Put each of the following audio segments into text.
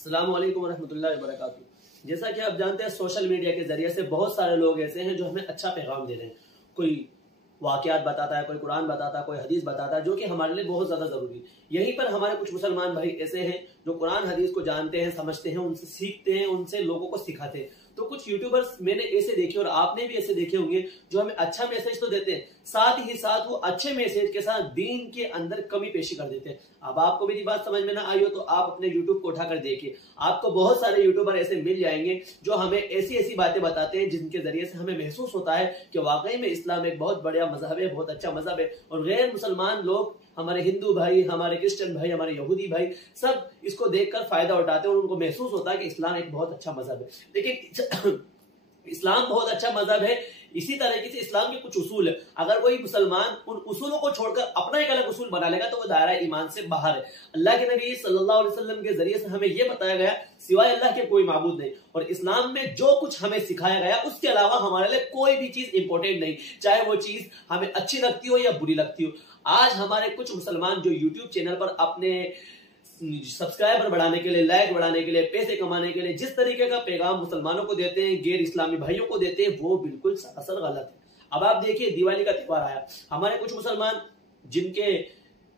अस्सलाम वालेकुम रहमतुल्लाहि व बरकातुहू। जैसा कि आप जानते हैं, सोशल मीडिया के जरिए से बहुत सारे लोग ऐसे हैं जो हमें अच्छा पैगाम दे रहे हैं। कोई वाक़यात बताता है, कोई कुरान बताता है, कोई हदीस बताता है, जो कि हमारे लिए बहुत ज़्यादा ज़रूरी है। यहीं पर हमारे कुछ मुसलमान भाई ऐसे हैं जो कुरान हदीस को जानते हैं, समझते हैं, उनसे सीखते हैं, उनसे लोगों को सिखाते हैं। तो कुछ यूट्यूबर्स मैंने ऐसे देखे और आपने भी ऐसे देखे होंगे जो हमें अच्छा मैसेज तो देते हैं, साथ ही साथ वो अच्छे मैसेज के साथ दीन के अंदर कमी पेशी कर देते हैं। अब आपको मेरी बात समझ में ना आई हो तो आप अपने यूट्यूब को उठाकर देखिए, आपको बहुत सारे यूट्यूबर ऐसे मिल जाएंगे जो हमें ऐसी ऐसी बातें बताते हैं जिनके जरिए से हमें महसूस होता है कि वाकई में इस्लाम एक बहुत बढ़िया मजहब है, बहुत अच्छा मजहब है। और गैर मुसलमान लोग, हमारे हिंदू भाई, हमारे क्रिश्चियन भाई, हमारे यहूदी भाई, सब इसको देखकर फायदा उठाते हैं और उनको महसूस होता है कि इस्लाम एक बहुत अच्छा मजहब है। लेकिन इस्लाम बहुत अच्छा मजहब है, इसी तरीके से इस्लाम के कुछ उसूल है। अगर कोई मुसलमान उन उसूलों को छोड़कर अपना एक अलग उसूल बना लेगा तो वो दायरा ईमान से बाहर है। अल्लाह के नबी सल्लल्लाहु अलैहि वसल्लम के जरिए से हमें यह बताया गया, सिवाय अल्लाह के कोई माबूद नहीं। और इस्लाम में जो कुछ हमें सिखाया गया उसके अलावा हमारे लिए कोई भी चीज इंपॉर्टेंट नहीं, चाहे वो चीज हमें अच्छी लगती हो या बुरी लगती हो। आज हमारे कुछ मुसलमान जो यूट्यूब चैनल पर अपने सब्सक्राइबर बढ़ाने के लिए, लाइक बढ़ाने के लिए, पैसे कमाने के लिए जिस तरीके का पैगाम मुसलमानों को देते हैं, गैर इस्लामी भाइयों को देते हैं, वो बिल्कुल सरासर गलत है। अब आप देखिए, दिवाली का त्योहार आया, हमारे कुछ मुसलमान जिनके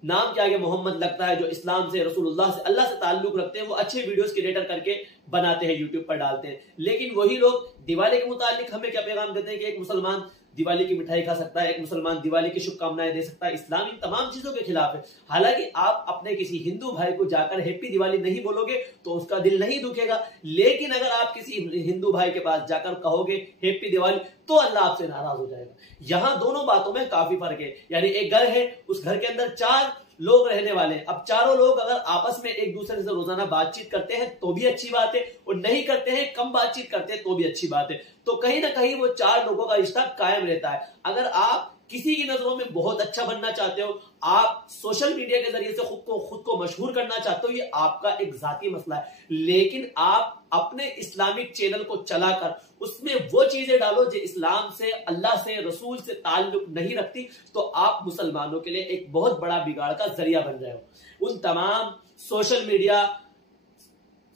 नाम के आगे मोहम्मद लगता है, जो इस्लाम से, रसूलुल्लाह से, अल्लाह से ताल्लुक रखते हैं, वो अच्छे वीडियोस क्रिएटर करके बनाते हैं, यूट्यूब पर डालते हैं। लेकिन वही लोग दिवाली के मुतालिक हमें क्या पैगाम देते हैं कि एक मुसलमान दिवाली की मिठाई खा सकता है, एक मुसलमान दिवाली की शुभकामनाएं दे सकता है। इस्लाम इन तमाम चीजों के खिलाफ है। हालांकि आप अपने किसी हिंदू भाई को जाकर हैप्पी दिवाली नहीं बोलोगे तो उसका दिल नहीं दुखेगा, लेकिन अगर आप किसी हिंदू भाई के पास जाकर कहोगे हैप्पी दिवाली तो अल्लाह आपसे नाराज हो जाएगा। यहां दोनों बातों में काफी फर्क है। यानी एक घर है, उस घर के अंदर 4 लोग रहने वाले हैं। अब चारों लोग अगर आपस में एक दूसरे से रोजाना बातचीत करते हैं तो भी अच्छी बात है, और नहीं करते हैं, कम बातचीत करते हैं तो भी अच्छी बात है। तो कहीं ना कहीं वो 4 लोगों का रिश्ता कायम रहता है। अगर आप किसी की नजरों में बहुत अच्छा बनना चाहते हो, आप सोशल मीडिया के जरिए से खुद को मशहूर करना चाहते हो, ये आपका एक जाती मसला है। लेकिन आप अपने इस्लामिक चैनल को चलाकर उसमें वो चीजें डालो जो इस्लाम से, अल्लाह से, रसूल से ताल्लुक नहीं रखती, तो आप मुसलमानों के लिए एक बहुत बड़ा बिगाड़ का जरिया बन रहे हो। उन तमाम सोशल मीडिया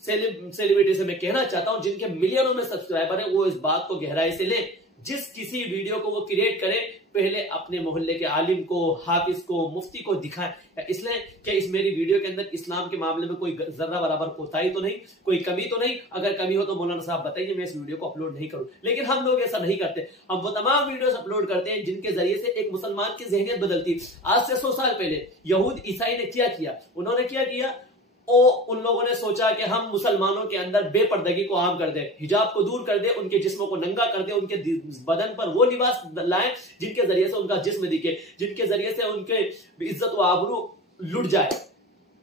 सेलिब्रिटी से मैं कहना चाहता हूं जिनके मिलियनों में सब्सक्राइबर है, वो इस बात को गहराई से लें। जिस किसी वीडियो को वो क्रिएट करे, पहले अपने मोहल्ले के आलिम को, हाफिज को, मुफ्ती को दिखाएं, इसलिए कि इस मेरी वीडियो के अंदर इस्लाम के मामले में कोई जर्रा बराबर कोताही तो नहीं, कोई कमी तो नहीं। अगर कमी हो तो मौलाना साहब बताइए, मैं इस वीडियो को अपलोड नहीं करूं। लेकिन हम लोग ऐसा नहीं करते। हम वो तमाम वीडियोस अपलोड करते हैं जिनके जरिए से एक मुसलमान की जहनियत बदलती। आज से 100 साल पहले यहूद ईसाई ने क्या किया? उन्होंने क्या किया? उन लोगों ने सोचा कि हम मुसलमानों के अंदर बेपर्दगी को आम कर दे, हिजाब को दूर कर दे, उनके जिस्मों को नंगा कर दे, उनके बदन पर वो लिबास लाएं जिनके जरिए से उनका जिस्म दिखे, जिनके जरिए से उनके इज्जत व आबरू लुट जाए।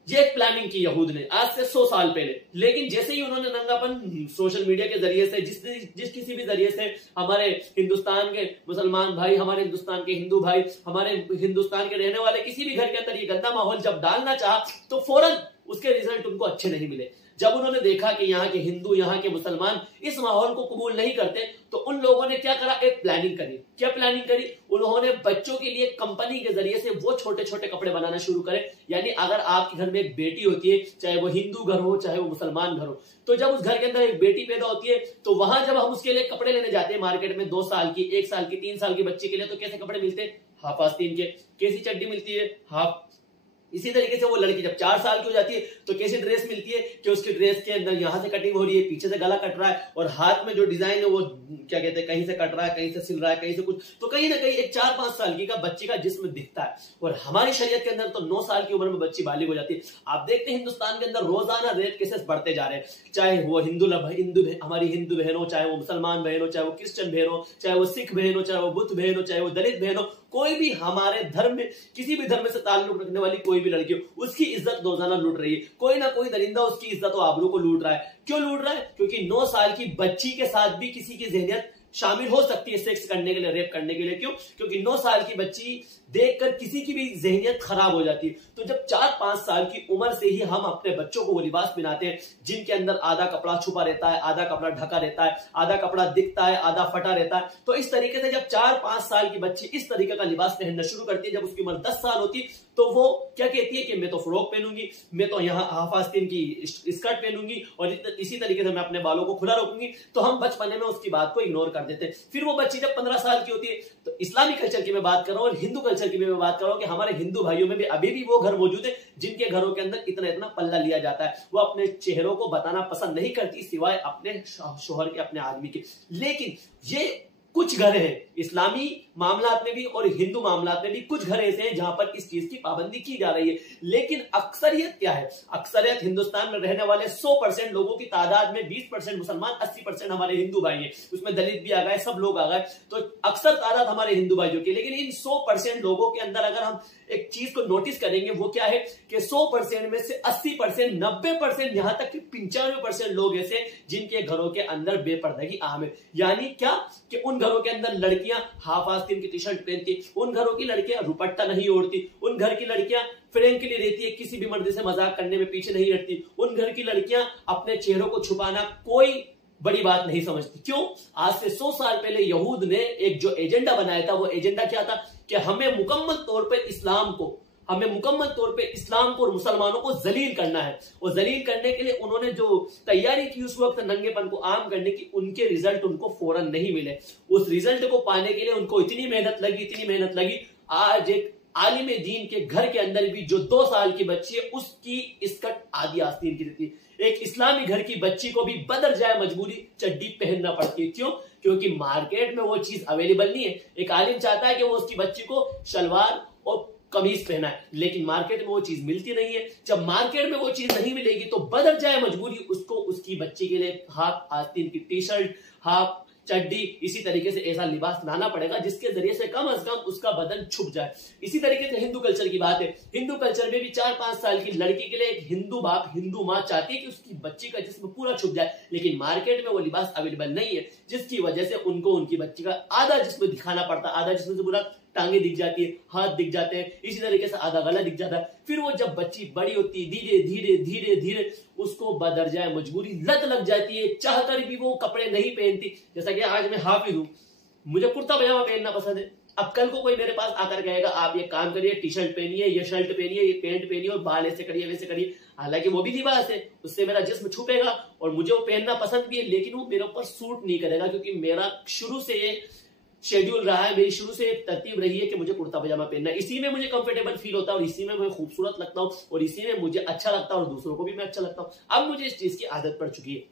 ये एक प्लानिंग की यहूद ने आज से 100 साल पहले। लेकिन जैसे ही उन्होंने नंगापन सोशल मीडिया के जरिए से, जिस किसी भी जरिए से हमारे हिंदुस्तान के मुसलमान भाई, हमारे हिंदुस्तान के हिंदू भाई, हमारे हिंदुस्तान के रहने वाले किसी भी घर के अंदर ये गंदा माहौल जब डालना चाहा तो फौरन उसके रिजल्ट उनको अच्छे नहीं मिले। जब उन्होंने देखा कि यहाँ के हिंदू, यहाँ के मुसलमान इस माहौल को कबूल नहीं करते, तो उन लोगों ने क्या करा? एक प्लानिंग करी। क्या प्लानिंग करी? उन्होंने बच्चों के लिए कंपनी के जरिए से वो छोटे छोटे कपड़े बनाना शुरू करे। यानी अगर आपके घर में एक बेटी होती है, चाहे वो हिंदू घर हो, चाहे वो मुसलमान घर हो, तो जब उस घर के अंदर एक बेटी पैदा होती है तो वहां जब हम उसके लिए कपड़े लेने जाते हैं मार्केट में, 2 साल की, 1 साल की, 3 साल की बच्ची के लिए, तो कैसे कपड़े मिलते हैं? हाफ आस्तीन के। कैसी चड्डी मिलती है? हाफ। इसी तरीके से वो लड़की जब 4 साल की हो जाती है तो कैसी ड्रेस मिलती है कि उसकी ड्रेस के अंदर यहां से कटिंग हो रही है, पीछे से गला कट रहा है, और हाथ में जो डिजाइन है वो क्या कहते हैं, कहीं से कट रहा है, कहीं से सिल रहा है, कहीं से कुछ। तो कहीं ना कहीं एक 4-5 साल की का बच्ची का जिस्म दिखता है। और हमारी शरीयत के अंदर तो 9 साल की उम्र में बच्ची बालिग हो जाती है। आप देखते हैं हिंदुस्तान के अंदर रोजाना रेप केसेस बढ़ते जा रहे हैं, चाहे वो हमारी हिंदू बहन हो, चाहे वो मुसलमान बहन हो, चाहे वो क्रिश्चियन बहन हो, चाहे वो सिख बहन हो, चाहे वो बुद्ध बहन हो, चाहे वो दलित बहन हो, कोई भी हमारे धर्म में, किसी भी धर्म से ताल्लुक रखने वाली कोई भी लड़की हो, उसकी इज्जत रोजाना लूट रही है। कोई ना कोई दरिंदा उसकी इज्जत और आबरू को लूट रहा है। क्यों लूट रहा है? क्योंकि 9 साल की बच्ची के साथ भी किसी की जहनियत शामिल हो सकती है सेक्स करने के लिए, रेप करने के लिए। क्यों? क्योंकि 9 साल की बच्ची देखकर किसी की भी जहनियत खराब हो जाती है। तो जब 4-5 साल की उम्र से ही हम अपने बच्चों को वो लिबास पहनाते हैं जिनके अंदर आधा कपड़ा छुपा रहता है, आधा कपड़ा ढका रहता है, आधा कपड़ा दिखता है, आधा फटा रहता है, तो इस तरीके से जब 4-5 साल की बच्ची इस तरीके का लिबास पहनना शुरू करती है, जब उसकी उम्र 10 साल होती है तो वो क्या कहती है कि मैं तो फ्रॉक पहनूंगी, मैं तो यहाँ हाफ आस्तीन की स्कर्ट पहनूंगी और इसी तरीके से मैं अपने बालों को खुला रखूंगी। तो हम बचपने में उसकी बात को इग्नोर कर देते हैं। फिर वो बच्ची जब 15 साल की होती है, तो इस्लामी कल्चर की मैं बात कर रहा हूँ और हिंदू कल्चर की भी मैं बात कर रहा हूँ कि हमारे हिंदू भाइयों में भी अभी भी वो घर मौजूद है जिनके घरों के अंदर इतना इतना पल्ला लिया जाता है। वो अपने चेहरों को बताना पसंद नहीं करती सिवाय अपने शोहर के, अपने आदमी के। लेकिन ये कुछ घर हैं इस्लामी मामलात में भी और हिंदू मामलात में भी, कुछ घर ऐसे हैं जहां पर इस चीज की पाबंदी की जा रही है। लेकिन अक्सरियत क्या है? अक्सरियत हिंदुस्तान में रहने वाले 100% लोगों की तादाद में 20% मुसलमान, 80% हमारे हिंदू भाई हैं। उसमें दलित भी आ गए, सब लोग आ गए, तो अक्सर तादाद हमारे हिंदू भाइयों की। लेकिन इन 100% लोगों के अंदर अगर हम एक चीज को नोटिस करेंगे, वो क्या है कि 100% में से 80%, 90%, यहां तक कि 95% लोग ऐसे जिनके घरों के अंदर बेपर्दगी आम है। यानी क्या कि उन घरों के अंदर लड़कियां हाफ आस्तीन की टी शर्ट पहनती, उन घरों की लड़कियां दुपट्टा नहीं ओढ़ती, उन घर की लड़कियां फ्रेंकली रहती है, किसी भी मर्द से मजाक करने में पीछे नहीं हटती, उन घर की लड़कियां अपने चेहरों को छुपाना कोई बड़ी बात नहीं समझती। क्यों? आज से 100 साल पहले यहूद ने एक जो एजेंडा बनाया था, वो एजेंडा क्या था कि हमें मुकम्मल तौर पर इस्लाम को और मुसलमानों को जलील करना है। और जलील करने के लिए उन्होंने जो तैयारी की उस वक्त नंगेपन को आम करने की, उनके रिजल्ट उनको फौरन नहीं मिले। उस रिजल्ट को पाने के लिए उनको इतनी मेहनत लगी। आज एक आलिम दीन के घर के अंदर भी जो 2 साल की बच्ची है, उसकी स्कर्ट आधी आस्तीन की रहती है। एक इस्लामी घर की बच्ची को भी बदर जाए मजबूरी चड्डी पहनना पड़ती है। क्यों? क्योंकि मार्केट में वो चीज अवेलेबल नहीं है। एक आलिम चाहता है कि वो उसकी बच्ची को शलवार और कमीज पहना है, लेकिन मार्केट में वो चीज मिलती नहीं है। जब मार्केट में वो चीज नहीं मिलेगी तो बदल जाए मजबूरी, उसको उसकी बच्ची के लिए हाफ आस्तीन की टी शर्ट, हाफ चड्डी, इसी तरीके से ऐसा लिबास लाना पड़ेगा जिसके जरिए से कम से कम उसका बदन छुप जाए। इसी तरीके से हिंदू कल्चर की बात है। हिंदू कल्चर में भी 4-5 साल की लड़की के लिए एक हिंदू बाप, हिंदू माँ चाहती है कि उसकी बच्ची का जिस्म पूरा छुप जाए, लेकिन मार्केट में वो लिबास अवेलेबल नहीं है, जिसकी वजह से उनको उनकी बच्ची का आधा जिस्म दिखाना पड़ता है। आधा जिस्म से पूरा टांगे दिख जाती है, हाथ दिख जाते हैं, इसी तरीके से आधा गला दिख जाता है। फिर वो जब बच्ची बड़ी होती है, धीरे धीरे उसको बदरजाए मजबूरी लत लग जाती है, चाहकर भी वो कपड़े नहीं पहनती। जैसा कि आज मैं हाफिज हूं, मुझे कुर्ता पजामा पहनना पसंद है। अब कल को कोई मेरे पास आकर कहेगा आप ये काम करिए, टी शर्ट पहनिए, ये शर्ट पहनिए, ये पैंट पहनिए और बाल ऐसे करिए वैसे करिए, हालांकि वो भी लिबास है, उससे मेरा जिस्म छुपेगा और मुझे वो पहनना पसंद भी है, लेकिन वो मेरे ऊपर सूट नहीं करेगा, क्योंकि मेरा शुरू से ये शेड्यूल रहा है, मेरी शुरू से तरतीब रही है कि मुझे कुर्ता पजामा पहनना है। इसी में मुझे कंफर्टेबल फील होता है और इसी में मैं खूबसूरत लगता हूँ और इसी में मुझे अच्छा लगता है और दूसरों को भी मैं अच्छा लगता हूँ। अब मुझे इस चीज की आदत पड़ चुकी है।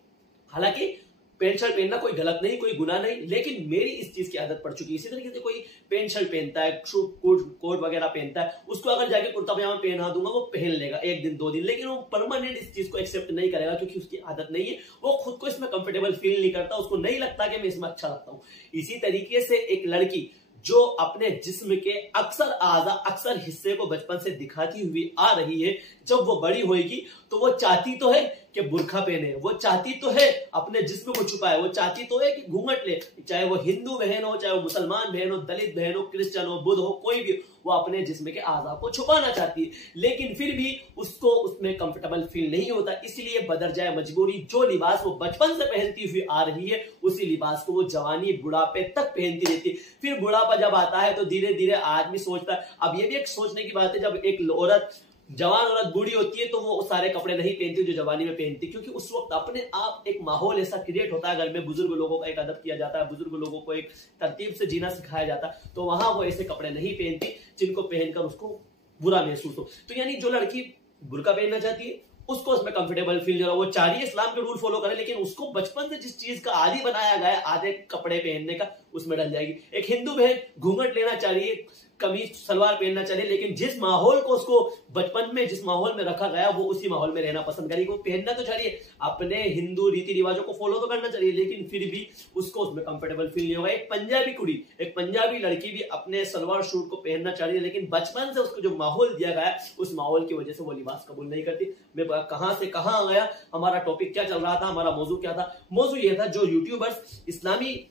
हालांकि पैंट शर्ट पहनना कोई गलत नहीं, कोई गुनाह नहीं, लेकिन मेरी इस चीज की आदत पड़ चुकी है। इसी तरीके से कोई पैंट शर्ट पहनता है, कोट वगैरह पहनता है, उसको अगर जाके कुर्ता पजामा पहना दूंगा वो पहन लेगा 1 दिन 2 दिन, लेकिन वो परमानेंट इस चीज को एक्सेप्ट नहीं करेगा, क्योंकि उसकी आदत नहीं है, वो खुद को इसमें कंफर्टेबल फील नहीं करता, उसको नहीं लगता कि मैं इसमें अच्छा लगता हूं। इसी तरीके से एक लड़की जो अपने जिस्म के अक्सर हिस्से को बचपन से दिखाती हुई आ रही है, जब वो बड़ी होगी तो वो चाहती तो है कि बुर्खा पहने, वो चाहती तो है अपने जिस्म को छुपाए, वो चाहती तो है कि घूंघट ले, चाहे वो हिंदू बहन हो, चाहे वो मुसलमान बहन हो, दलित बहन हो, क्रिश्चियन हो, बुद्ध हो, कोई भी, वो अपने जिस्म के आज़ा को छुपाना चाहती है, लेकिन फिर भी उसको उसमें कंफर्टेबल फील नहीं होता। इसलिए बदर जाए मजबूरी, जो लिबास वो बचपन से पहनती हुई आ रही है उसी लिबास को वो जवानी बुढ़ापे तक पहनती रहती है। फिर बुढ़ापा जब आता है तो धीरे धीरे आदमी सोचता है, अब ये भी एक सोचने की बात है, जब एक औरत जवान औरत बूढ़ी होती है तो वो सारे कपड़े नहीं पहनती जो जवानी में पहनती, क्योंकि उस वक्त अपने आप एक माहौल ऐसा क्रिएट होता है, घर में बुजुर्ग लोगों का एक अदब किया जाता है, बुजुर्ग लोगों को एक तरतीब से जीना सिखाया जाता है, तो वहां वो ऐसे कपड़े नहीं पहनती जिनको पहनकर उसको बुरा महसूस हो। तो यानी जो लड़की बुर्का पहनना चाहती है उसको उसमें कंफर्टेबल फील नहीं हो रहा, वो चाह रही है इस्लाम के रूल फॉलो करे, लेकिन उसको बचपन से जिस चीज का आदी बनाया गया है आधे कपड़े पहनने का, उसमें डल जाएगी। एक हिंदू बहन घूंघट लेना चाह रही है, कमीज सलवार पहनना चाहिए, लेकिन जिस माहौल को उसको बचपन में जिस माहौल में रखा गया वो उसी माहौल में रहना पसंद करेगी। वो पहनना तो चाहिए, अपने हिंदू रीति रिवाजों को फॉलो तो करना चाहिए, लेकिन फिर भी उसको उसमें कंफर्टेबल फील नहीं होगा। एक पंजाबी कुड़ी, एक पंजाबी लड़की भी अपने सलवार सूट को पहनना चाहिए, लेकिन बचपन से उसको जो माहौल दिया गया है उस माहौल की वजह से वो लिबास कबूल नहीं करती। मैं कहां से कहां आ गया, हमारा टॉपिक क्या चल रहा था, हमारा मौजू क्या था? मौजू ये था, जो यूट्यूबर्स इस्लामी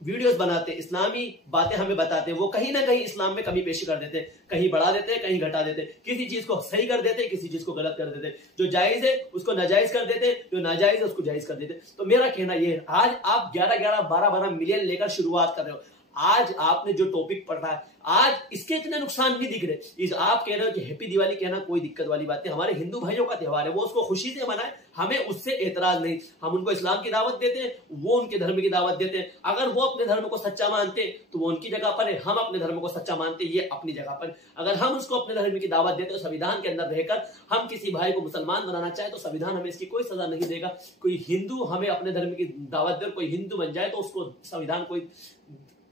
वीडियोस बनाते, इस्लामी बातें हमें बताते हैं, वो कहीं ना कहीं इस्लाम में कमी पेशी कर देते हैं, कहीं बढ़ा देते हैं, कहीं घटा देते हैं, किसी चीज को सही कर देते हैं, किसी चीज को गलत कर देते हैं, जो जायज है उसको नाजायज कर देते हैं, जो नाजायज है उसको जायज कर देते हैं। तो मेरा कहना यह है, आज आप 11-12 मिलियन लेकर शुरुआत कर रहे हो, आज आपने जो टॉपिक पढ़ा है, आज इसके इतने नुकसान नहीं दिख रहे। आप कह रहे हो कि हैप्पी दिवाली कहना कोई दिक्कत वाली बात है, हमारे हिंदू भाइयों का त्योहार है, वो उसको खुशी से मनाए, हमें उससे एतराज नहीं। हम उनको इस्लाम की दावत देते हैं, वो उनके धर्म की दावत देते हैं। अगर वो अपने धर्म को सच्चा मानते तो वो उनकी जगह पर है, हम अपने धर्म को सच्चा मानते ये अपनी जगह पर। अगर हम उसको अपने धर्म की दावत देते तो संविधान के अंदर रहकर हम किसी भाई को मुसलमान बनाना चाहे तो संविधान हमें इसकी कोई सजा नहीं देगा। कोई हिंदू हमें अपने धर्म की दावत दे, कोई हिंदू बन जाए तो उसको संविधान कोई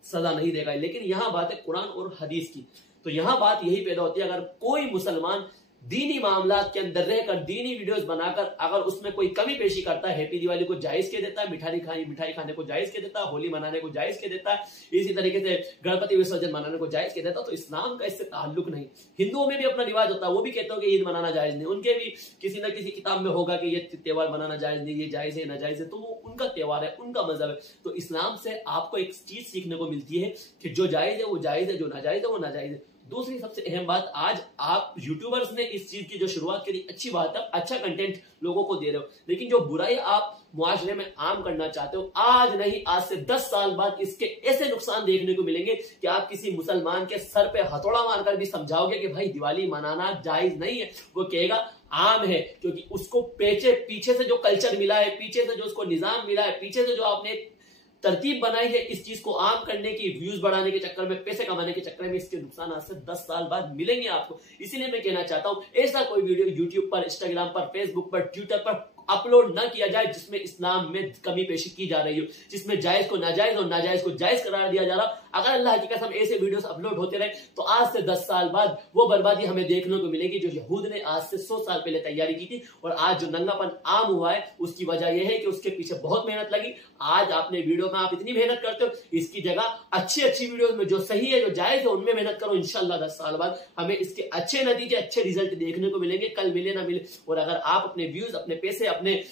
सजा नहीं देगा। लेकिन यहां बात है कुरान और हदीस की, तो यहां बात यही पैदा होती है, अगर कोई मुसलमान दीनी मामलात के अंदर रहकर दीनी वीडियोस बनाकर अगर उसमें कोई कमी पेशी करता है, हैप्पी दिवाली को जायज के देता है, मिठाई खाने को जायज के देता है, होली मनाने को जायज के देता है, इसी तरीके से गणपति विसर्जन मनाने को जायज के देता है, तो इस्लाम का इससे ताल्लुक नहीं। हिंदुओं में भी अपना रिवाज होता है, वो भी कहते हो कि ईद मनाना जायज नहीं, उनके भी किसी न किसी किताब में होगा कि ये त्योहार मनाना जायज नहीं, ये जायज है नाजायज है, तो वो उनका त्योहार है, उनका मजहब है। तो इस्लाम से आपको एक चीज सीखने को मिलती है कि जो जायज है वो जायज है, जो नाजायज है वो नाजायज है। दूसरी सबसे अहम बात, आज आप यूट्यूबर्स ने इस चीज की जो शुरुआत करी, अच्छी बात है, अच्छा कंटेंट लोगों को दे रहे हो, लेकिन जो बुराई आप मुआशरे में आम करना चाहते हो, आज नहीं आज से 10 साल बाद इसके ऐसे नुकसान देखने को मिलेंगे कि आप किसी मुसलमान के सर पे हथौड़ा मारकर भी समझाओगे कि भाई दिवाली मनाना जायज नहीं है, वो कहेगा आम है, क्योंकि उसको पीछे से जो कल्चर मिला है, पीछे से जो उसको निजाम मिला है, पीछे से जो आपने तरतीब बनाई है इस चीज को आम करने की, व्यूज बढ़ाने के चक्कर में, पैसे कमाने के चक्कर में, इसके नुकसान आज से 10 साल बाद मिलेंगे आपको। इसीलिए मैं कहना चाहता हूं ऐसा कोई वीडियो यूट्यूब पर, इंस्टाग्राम पर, फेसबुक पर, ट्विटर पर अपलोड न किया जाए जिसमें इस्लाम में कमी पेशी की जा रही हो, जिसमें जायज को नाजायज और नाजायज को जायज करार दिया जा रहा। अगर अल्लाह की कसम ऐसे वीडियोस अपलोड होते रहे तो आज से 10 साल बाद वो बर्बादी हमें देखने को मिलेगी जो यहूद ने आज से 100 साल पहले तैयारी की थी। और आज जो नंगापन आम हुआ है उसकी वजह यह है कि उसके पीछे बहुत मेहनत लगी। आज आपने वीडियो में आप इतनी मेहनत करते हो, इसकी जगह अच्छी वीडियोस में जो सही है, जो जायज है, उनमें मेहनत करो। इंशाल्लाह 10 साल बाद हमें इसके अच्छे नतीजे, अच्छे रिजल्ट देखने को मिलेंगे, कल मिले ना मिले। और अगर आप अपने व्यूज, अपने पैसे, अपने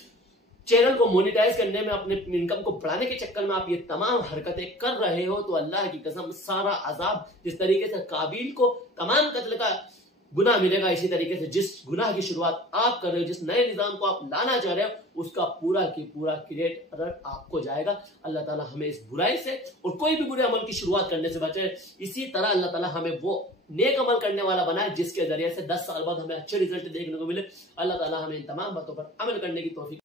चैनल को मोनेटाइज करने में, अपने इनकम को बढ़ाने के चक्कर में आप ये तमाम हरकतें कर रहे हो तो अल्लाह की कसम सारा अजाब, जिस तरीके से काबिल को तमाम कत्ल का गुनाह मिलेगा, इसी तरीके से जिस गुनाह की शुरुआत आप कर रहे हो, जिस नए निजाम को आप लाना चाह रहे हो, उसका पूरा की पूरा क्रेडिट आपको जाएगा। अल्लाह ताला हमें इस बुराई से और कोई भी बुरे अमल की शुरुआत करने से बचाए। इसी तरह अल्लाह ताला हमें वो नेक अमल करने वाला बनाए जिसके जरिए से 10 साल बाद हमें अच्छे रिजल्ट देखने को मिले। अल्लाह ताला हमें इन तमाम बातों पर अमल करने की तौफीक